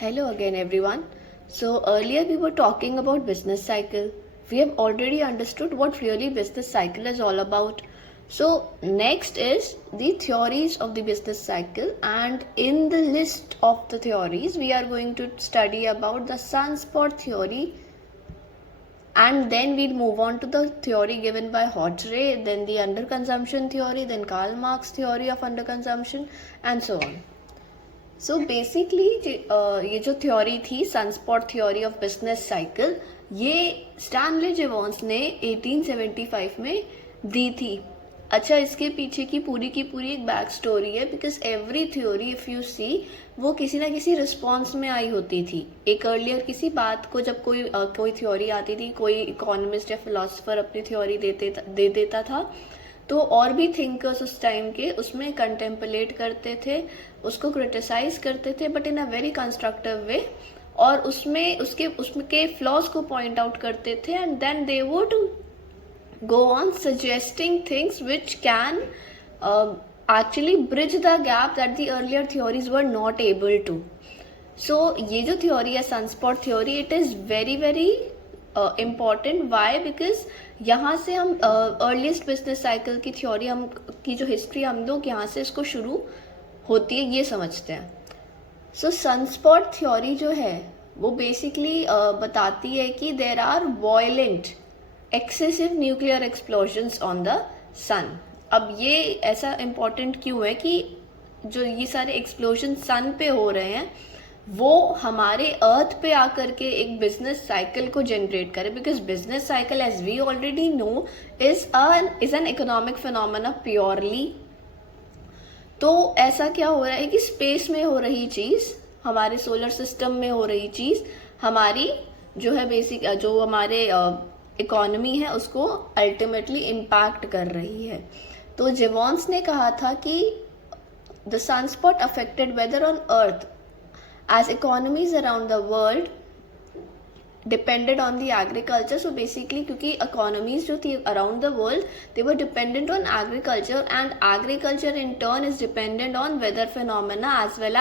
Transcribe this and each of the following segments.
Hello again, everyone. So, earlier we were talking about business cycle. We have already understood what really business cycle is all about. So, next is the theories of the business cycle, and in the list of the theories, we are going to study about the sunspot theory, and then we'll move on to the theory given by Hawtrey, then the underconsumption theory, then Karl Marx theory of underconsumption, and so on. So basically ये जो theory थी sunspot theory of business cycle, ये Stanley जेवॉन्स ने 1875 में दी थी. अच्छा, इसके पीछे की पूरी एक बैक स्टोरी है, because every theory if you see वो किसी ना किसी रिस्पॉन्स में आई होती थी. एक अर्लियर किसी बात को जब कोई थ्योरी आती थी, कोई इकोनॉमिस्ट या फिलोसफर अपनी थ्योरी दे देता था, तो और भी थिंकर्स उस टाइम के उसमें कंटेम्पलेट करते थे, उसको क्रिटिसाइज करते थे, but in a very constructive way, और उसके फ्लॉज को पॉइंट आउट करते थे, and then they would go on suggesting things which can actually bridge the gap that the earlier theories were not able to. So ये जो theory है sunspot theory, it is very important. Why? Because यहाँ से हम earliest business cycle की theory हम की जो हिस्ट्री हम लोग यहाँ से इसको शुरू होती है ये समझते हैं. सो सनस्पॉट थ्योरी जो है वो बेसिकली बताती है कि there are violent excessive nuclear explosions on the sun. अब ये ऐसा इम्पोर्टेंट क्यों है कि जो ये सारे एक्सप्लोजन सन पे हो रहे हैं वो हमारे अर्थ पे आकर के एक बिजनेस साइकिल को जनरेट करे, because business cycle as we already know is an economic phenomena purely. तो ऐसा क्या हो रहा है कि स्पेस में हो रही चीज, हमारे सोलर सिस्टम में हो रही चीज हमारी जो है बेसिक जो हमारे इकोनॉमी है उसको अल्टीमेटली इम्पैक्ट कर रही है. तो जेवॉन्स ने कहा था कि the sunspot affected weather on earth as economies around the world depended on the agriculture. So basically क्योंकि economies जो थी around the world they were dependent on agriculture, and agriculture in turn is dependent on weather phenomena as well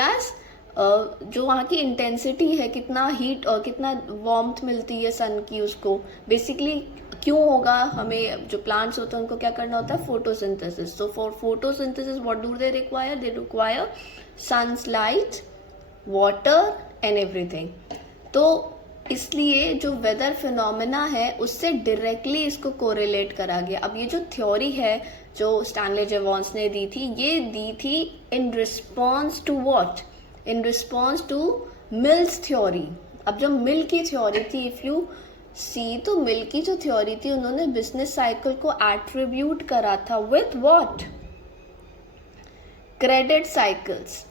as जो वहाँ की intensity है, कितना heat और कितना वार्मथ मिलती है सन की उसको. बेसिकली क्यों होगा, हमें जो प्लांट्स होते हैं उनको क्या करना होता है, photosynthesis. So for photosynthesis what do they require sun's light, water and everything. तो इसलिए जो वेदर फिनोमेना है उससे डायरेक्टली इसको कोरिलेट करा गया. अब ये जो थ्योरी है जो स्टैनले जेवॉन्स ने दी थी, ये दी थी in response to what, in response to Mill's theory. अब जब मिल की थ्योरी थी, इफ यू सी, तो मिल की जो थ्योरी थी उन्होंने बिजनेस साइकिल को एट्रीब्यूट करा था विथ व्हाट, क्रेडिट साइकिल्स,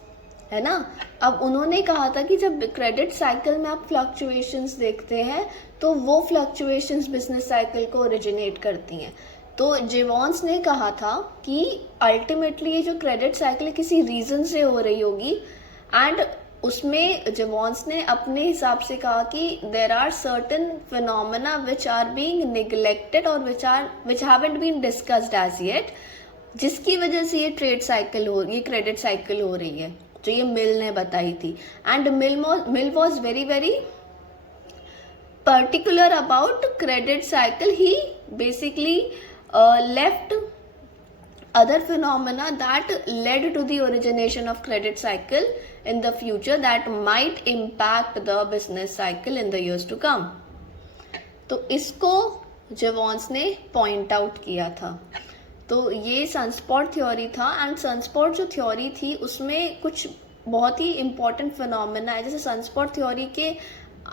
है ना. अब उन्होंने कहा था कि जब क्रेडिट साइकिल में आप फ्लक्चुएशंस देखते हैं तो वो फ्लक्चुएशंस बिजनेस साइकिल को ओरिजिनेट करती हैं. तो जेवॉन्स ने कहा था कि अल्टीमेटली ये जो क्रेडिट साइकिल किसी रीजन से हो रही होगी, एंड उसमें जेवॉन्स ने अपने हिसाब से कहा कि there are certain phenomena which are being neglected और which haven't been discussed as yet, जिसकी वजह से ये क्रेडिट साइकिल हो रही है जो ये मिल ने बताई थी. And mill was very particular about credit cycle. He basically left other phenomena that led to the origination of credit cycle in the future that might impact the business cycle in the years to come. तो इसको जेवॉन्स ने point out किया था. तो ये sunspot theory था, and sunspot जो theory थी उसमें कुछ बहुत ही इंपॉर्टेंट फिनोमेना है. जैसे सनस्पॉट थ्योरी के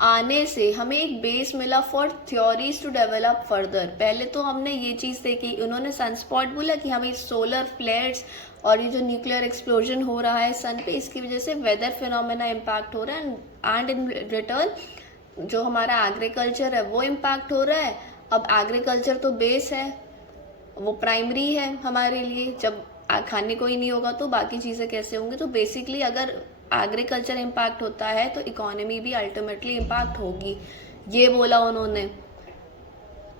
आने से हमें एक बेस मिला for theories to develop further. पहले तो हमने ये चीज़ देखी, उन्होंने सनस्पॉट बोला कि हमें सोलर फ्लेयर्स और ये जो न्यूक्लियर एक्सप्लोजन हो रहा है सन पे, इसकी वजह से वेदर फिनोमेना इम्पैक्ट हो रहा है, एंड इन रिटर्न जो हमारा एग्रीकल्चर है वो इम्पैक्ट हो रहा है. अब एग्रीकल्चर तो बेस है, वो प्राइमरी है हमारे लिए. जब खाने को ही नहीं होगा तो बाकी चीज़ें कैसे होंगी. तो बेसिकली अगर एग्रीकल्चर इम्पैक्ट होता है तो इकोनॉमी भी अल्टीमेटली इम्पैक्ट होगी, ये बोला उन्होंने.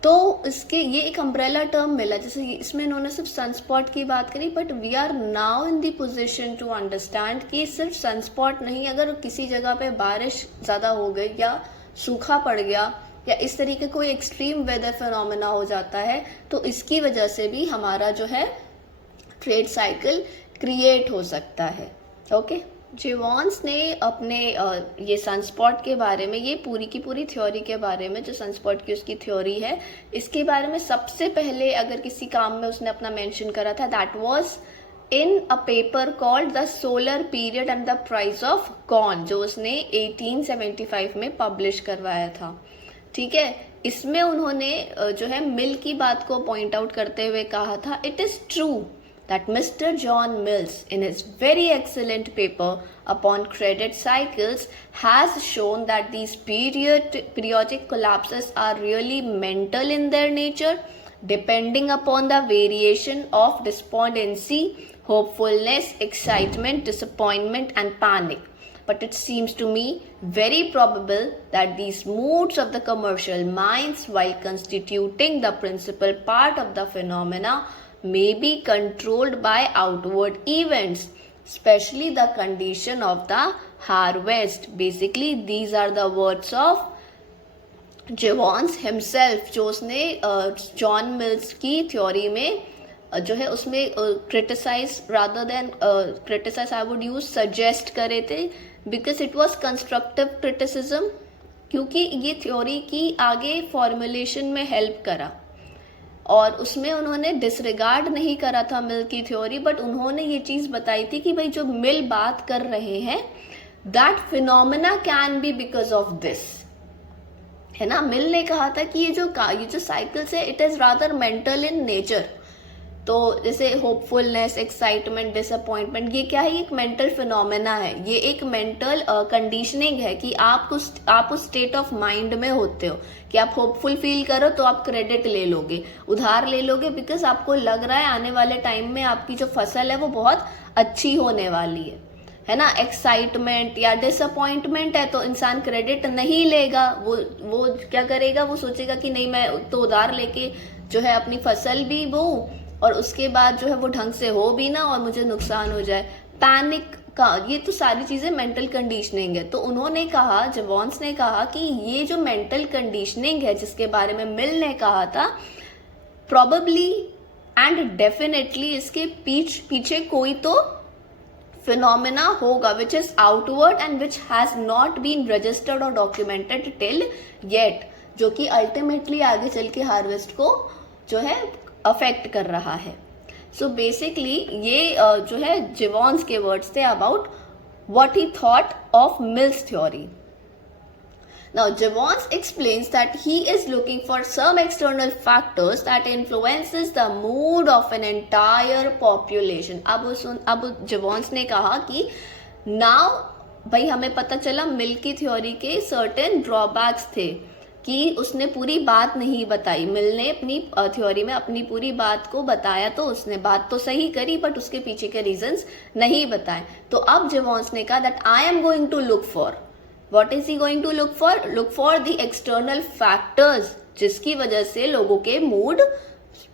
तो इसके ये एक अम्ब्रेला टर्म मिला, जैसे इसमें इन्होंने सिर्फ सनस्पॉट की बात करी, but we are now in the position to understand कि सिर्फ सनस्पॉट नहीं, अगर किसी जगह पे बारिश ज़्यादा हो गई या सूखा पड़ गया या इस तरीके कोई एक्सट्रीम वेदर फिनोमेना हो जाता है, तो इसकी वजह से भी हमारा जो है ट्रेड साइकिल क्रिएट हो सकता है। ओके, जिवॉन्स ने अपने ये सनस्पॉट के बारे में, ये पूरी की पूरी थ्योरी के बारे में, जो सनस्पॉट की उसकी थ्योरी है, इसके बारे में सबसे पहले अगर किसी काम में उसने अपना मेंशन करा था, that was in a paper called the solar period and the price of corn, जो उसने 1875 में पब्लिश करवाया था। ठीक है, इसमें उन्होंने जो है मिल की बात को पॉइंट आउट करते हुए कहा था, it is true that Mr. John Mills, in his very excellent paper upon credit cycles, has shown that these periodic collapses are really mental in their nature, depending upon the variation of despondency, hopefulness, excitement, disappointment, and panic. But it seems to me very probable that these moods of the commercial minds, while constituting the principal part of the phenomena, may be controlled by outward events, especially the condition of the harvest. Basically, these are the words of Jevons himself, जो उसने John mills की theory में जो है उसमें criticise rather than criticise I would use suggest करे थे, because it was constructive criticism, क्योंकि ये थ्योरी की आगे फॉर्मुलेशन में हेल्प करा और उसमें उन्होंने डिसरिगार्ड नहीं करा था मिल की थ्योरी, बट उन्होंने ये चीज बताई थी कि भाई जो मिल बात कर रहे हैं, that phenomena can be because of this, है ना। मिल ने कहा था कि ये जो साइकिल्स है, it is rather mental in nature. तो जैसे होपफुलनेस, एक्साइटमेंट, डिसअपॉइंटमेंट, ये क्या है, एक मेंटल फिनोमेना है, ये एक मेंटल कंडीशनिंग है कि आप उस स्टेट ऑफ माइंड में होते हो कि आप होपफुल फील करो तो आप क्रेडिट ले लोगे, उधार ले लोगे, बिकॉज आपको लग रहा है आने वाले टाइम में आपकी जो फसल है वो बहुत अच्छी होने वाली है ना। एक्साइटमेंट या डिसअपॉइंटमेंट है तो इंसान क्रेडिट नहीं लेगा, वो क्या करेगा, वो सोचेगा कि नहीं मैं तो उधार लेके जो है अपनी फसल भी बोऊं और उसके बाद जो है वो ढंग से हो भी ना और मुझे नुकसान हो जाए। पैनिक का, ये तो सारी चीजें मेंटल कंडीशनिंग है। तो उन्होंने कहा, जिवॉन्स ने कहा कि ये जो मेंटल कंडीशनिंग है जिसके बारे में मिल ने कहा था, प्रोबेबली एंड डेफिनेटली इसके पीछे कोई तो फिनोमेना होगा which is outward and which has not been registered और डॉक्यूमेंटेड टिल येट, जो कि अल्टीमेटली आगे चल के हार्वेस्ट को जो है अफेक्ट कर रहा है। सो बेसिकली ये जो है जिवॉन्स के वर्ड्स थे about what he thought of mills theory. Now, Gibbons explains that he is looking for some external factors that influences the mood of an entire population. अब Gibbons ने कहा कि now भाई हमें पता चला मिल की थ्योरी के certain drawbacks थे कि उसने पूरी बात नहीं बताई। मिल ने अपनी थ्योरी में अपनी पूरी बात को बताया, तो उसने बात तो सही करी बट उसके पीछे के रीजंस नहीं बताए। तो अब जिवॉन्स ने कहा that I am going to look for, What is he going to look for? Look for the external factors, जिसकी वजह से लोगों के मूड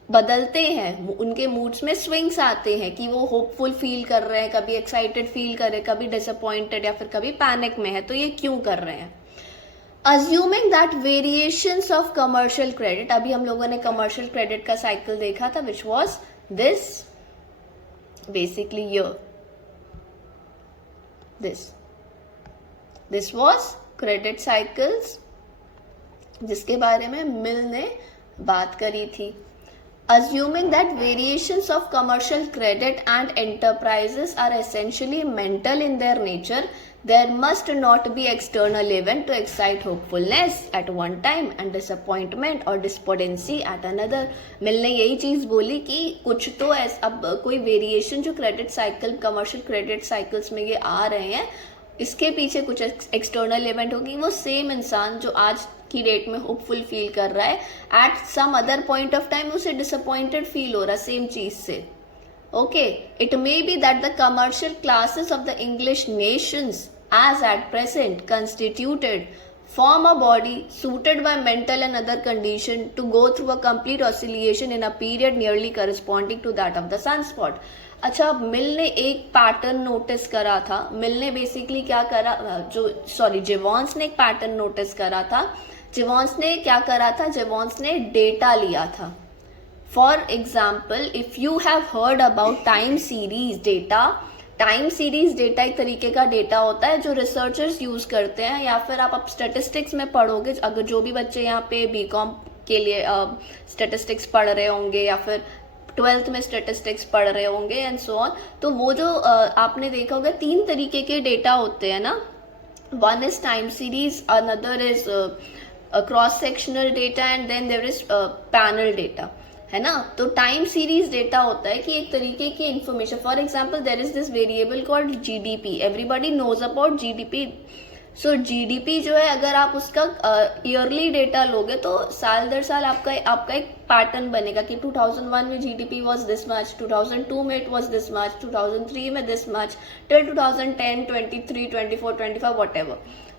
बदलते हैं, उनके मूड्स में स्विंग्स आते हैं कि वो होपफुल फील कर रहे हैं, कभी एक्साइटेड फील कर रहे हैं, कभी डिसअपॉइंटेड या फिर कभी पैनिक में है। तो ये क्यों कर रहे हैं? Assuming that variations of commercial credit, अभी हम लोगों ने commercial credit का साइकिल देखा था, which was this, basically here, This was credit cycles जिसके बारे में मिल ने बात करी थी। Assuming that variations of commercial credit and enterprises are essentially mental in their nature, there must not be external event to excite hopefulness at one time and disappointment or despondency at another. मिल ने यही चीज बोली कि कुछ तो अब कोई variation जो credit cycle, commercial credit cycles में ये आ रहे हैं, इसके पीछे कुछ एक्सटर्नल इवेंट होगी। वो सेम इंसान जो आज की डेट में होपफुल फील कर रहा है, at some other point of time उसे डिसअपॉइंटेड फील हो रहा है सेम चीज से। Okay, it may be that the commercial classes of the English nations as at present constituted form a body suited by mental and other condition to go through a complete oscillation in a period nearly corresponding to that of the sunspot. अच्छा, मिल ने एक pattern notice करा था. मिल ने basically क्या करा, जेवॉन्स ने एक पैटर्न नोटिस करा था. जेवॉन्स ने क्या करा था, जेवॉन्स ने डेटा लिया था. For example, if you have heard about time series data, time series data एक तरीके का डेटा होता है जो रिसर्चर्स यूज करते हैं, या फिर आप स्टेटिस्टिक्स में पढ़ोगे, अगर जो भी बच्चे यहाँ पे बीकॉम के लिए स्टेटिस्टिक्स पढ़ रहे होंगे या फिर 12th में स्टेटिस्टिक्स पढ़ रहे होंगे एंड सो ऑन, तो वो जो आपने देखा होगा 3 तरीके के डेटा होते हैं ना. One is time series, another is cross sectional data, and then there is panel data, है ना. तो टाइम सीरीज डेटा होता है कि एक तरीके की information, for example there is this variable called GDP. Everybody knows about GDP. So GDP जो है, अगर आप उसका ईयरली डेटा लोगे तो साल दर साल आपका एक पैटर्न बनेगा कि 2001 में जीडीपी वाज दिस मच, 2002 में इट वाज दिस मच, 2003 में दिस मच, टिल 2010, 23, 24, 25 व्हाटएवर.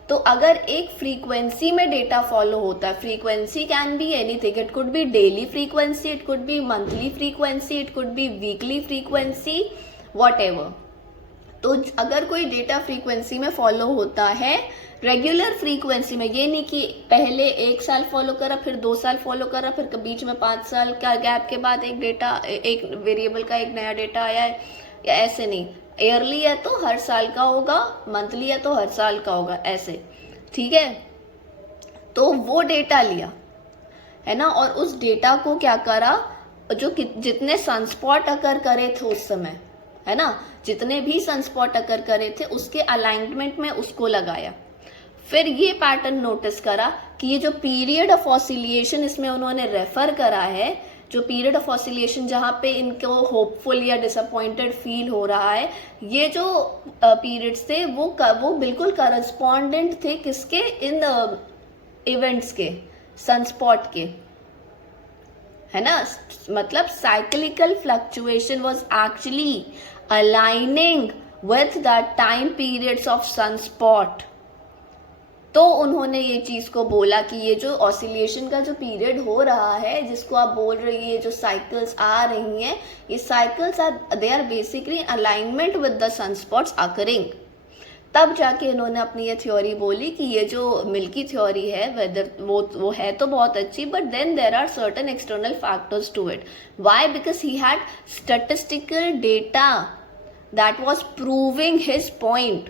तो अगर एक फ्रीक्वेंसी में डेटा फॉलो होता है, frequency can be anything, it could B daily frequency, it could B monthly frequency, it could B weekly frequency, whatever. तो अगर कोई डेटा फ्रीक्वेंसी में फॉलो होता है, रेगुलर फ्रीक्वेंसी में, ये नहीं कि पहले 1 साल फॉलो करा, फिर 2 साल फॉलो करा, फिर बीच में 5 साल का गैप के बाद एक डेटा, एक वेरिएबल का एक नया डेटा आया है, या ऐसे नहीं. ईयरली है तो हर साल का होगा, मंथली है तो हर साल का होगा, ऐसे. ठीक है, तो वो डेटा लिया है ना, और उस डेटा को क्या करा, जो जितने सनस्पॉट अकर करे थे उस समय, है ना, जितने भी सनस्पॉट अकर करे थे उसके अलाइनमेंट में उसको लगाया. फिर ये पैटर्न नोटिस करा कि ये जो पीरियड ऑफ ऑसिलिएशन इसमें उन्होंने रेफर करा है, जो पीरियड ऑफ ऑसिलेशन जहाँ पे इनको होपफुल या डिसअपॉइंटेड फील हो रहा है, ये जो पीरियड्स थे वो बिल्कुल करस्पॉन्डेंट थे किसके, इन इवेंट्स के, सनस्पॉट के, है ना. मतलब cyclical fluctuation was actually aligning with the time periods of sunspot. तो उन्होंने ये चीज को बोला कि ये जो ऑसिलेशन का जो पीरियड हो रहा है, जिसको आप बोल रही है, जो साइकिल्स आ रही हैं, ये cycles they are basically alignment with the sunspots occurring. तब जाके इन्होंने अपनी ये थ्योरी बोली कि ये जो मिल्की थ्योरी है, वेदर वो है तो बहुत अच्छी, but then there are certain external factors to it. Why? Because he had statistical data that was proving his point.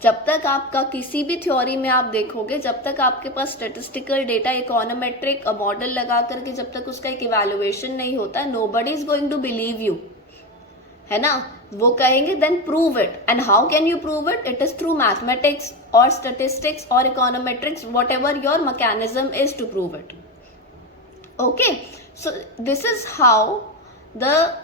जब तक आपका किसी भी थ्योरी में आप देखोगे, जब तक आपके पास स्टेटिस्टिकल डेटा, इकोनोमेट्रिक मॉडल लगा करके जब तक उसका एक इवैल्यूएशन नहीं होता, nobody is going to believe you, है ना. वो कहेंगे then prove it. And how can you prove it? It is through mathematics और स्टेटिस्टिक्स और econometrics, whatever your mechanism is to prove it. Okay, so this is how the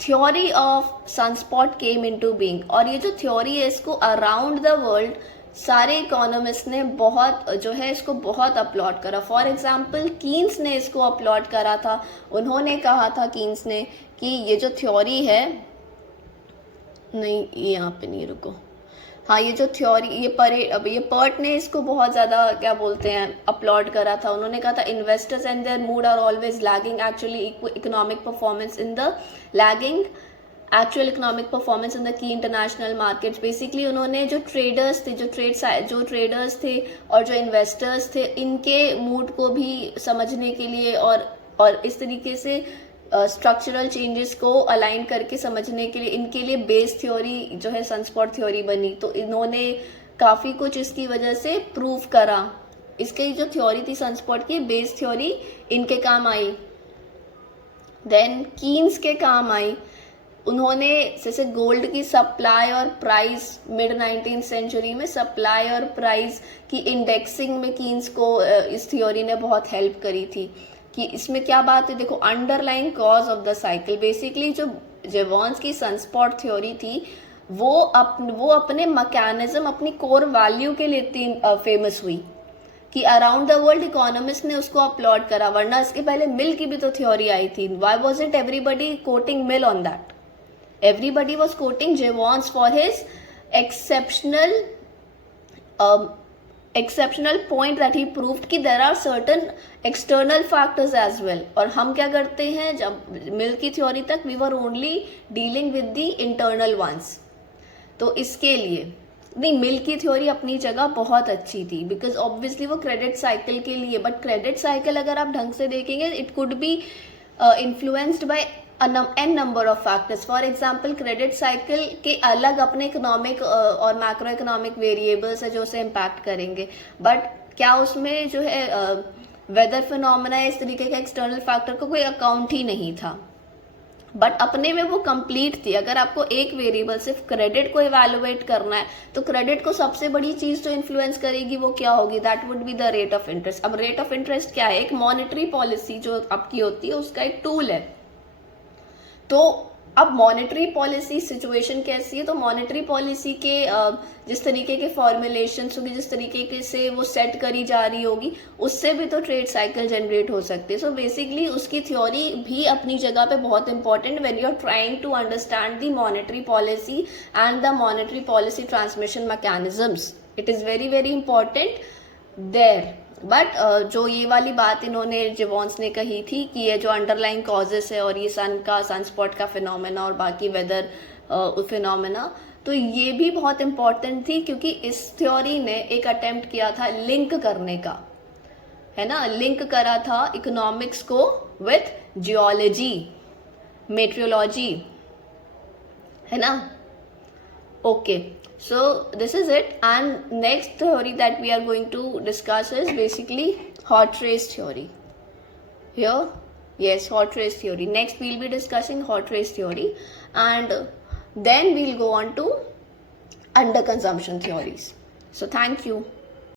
theory of sunspot came into being. और ये जो theory है, इसको around the world सारे economist ने बहुत जो है इसको बहुत अपलॉड करा. फॉर एग्जाम्पल कीन्स ने इसको अपलॉड करा था. उन्होंने कहा था कीन्स ने कि ये जो थ्योरी है, नहीं ये यहाँ पे नहीं, रुको, हाँ, ये जो थ्योरी, ये पर्ट ने इसको बहुत ज़्यादा क्या बोलते हैं अपलॉड करा था. उन्होंने कहा था investors and their mood are always lagging actually economic performance in the lagging actual economic performance in the की इंटरनेशनल मार्केट्स. बेसिकली उन्होंने जो ट्रेडर्स थे, जो ट्रेडर्स थे और जो इन्वेस्टर्स थे, इनके मूड को भी समझने के लिए और इस तरीके से स्ट्रक्चरल चेंजेस को अलाइन करके समझने के लिए इनके लिए बेस थ्योरी जो है सनस्पॉट थ्योरी बनी. तो इन्होंने काफ़ी कुछ इसकी वजह से प्रूव करा. इसकी जो थ्योरी थी सनस्पॉट की, बेस थ्योरी, इनके काम आई. देन कीन्स के काम आई. उन्होंने जैसे गोल्ड की सप्लाई और प्राइस मिड 19th सेंचुरी में सप्लाई और प्राइस की इंडेक्सिंग में कीन्स को इस थ्योरी ने बहुत हेल्प करी थी. कि इसमें क्या बात है, देखो, underline cause of the cycle. Basically जो जेवॉन्स की सनस्पॉट थ्योरी थी, वो अपने मैकेनिज्म, अपनी कोर वैल्यू के लिए फेमस हुई कि अराउंड द वर्ल्ड इकोनॉमिस्ट ने उसको अपलॉड करा. वरना इसके पहले मिल की भी तो थ्योरी आई थी. Why wasn't everybody coating mill on that? Everybody was quoting Jevons for his exceptional exceptional point that he proved कि there are certain external factors as well. और हम क्या करते हैं, जब मिल की थ्योरी तक we were only dealing with the internal ones. तो इसके लिए नहीं, मिल की थ्योरी अपनी जगह बहुत अच्छी थी बिकॉज ऑब्वियसली वो क्रेडिट साइकिल के लिए, बट क्रेडिट साइकिल अगर आप ढंग से देखेंगे it could be influenced by an number of factors. For example credit cycle के अलग अपने इकोनॉमिक और मैक्रो इकोनॉमिक वेरिएबल्स है जो उसे इम्पैक्ट करेंगे, बट क्या उसमें जो है वेदर फिनोमेना इस तरीके के एक्सटर्नल फैक्टर का कोई अकाउंट ही नहीं था, बट अपने में वो कंप्लीट थी. अगर आपको एक वेरिएबल सिर्फ क्रेडिट को इवेलुएट करना है तो क्रेडिट को सबसे बड़ी चीज जो इन्फ्लुएंस करेगी वो क्या होगी, that would be the rate of interest. अब रेट ऑफ इंटरेस्ट क्या है, एक मॉनेटरी पॉलिसी जो आपकी होती है उसका एक टूल है. तो अब मॉनेटरी पॉलिसी सिचुएशन कैसी है, तो मॉनेटरी पॉलिसी के जिस तरीके के फॉर्मुलेशन होगी, जिस तरीके से वो सेट करी जा रही होगी, उससे भी तो ट्रेड साइकिल जनरेट हो सकती है. सो बेसिकली उसकी थ्योरी भी अपनी जगह पे बहुत important when you are trying to understand the monetary policy and the monetary policy transmission mechanisms. It is very very important there. But जो ये वाली बात इन्होंने जिवॉन्स ने कही थी कि ये जो अंडरलाइन कॉजेस है और ये सनस्पॉट का फिनोमेना और बाकी वेदर फिनोमेना, तो ये भी बहुत इंपॉर्टेंट थी क्योंकि इस थ्योरी ने एक अटेम्प्ट किया था लिंक करने का, है ना, लिंक करा था इकोनॉमिक्स को विथ जियोलॉजी, मेट्रियोलॉजी, है ना. Okay, so this is it, and next theory that we are going to discuss is basically hot race theory. Here, yes, hot race theory. Next we'll be discussing hot race theory, and then we'll go on to underconsumption theories. So thank you.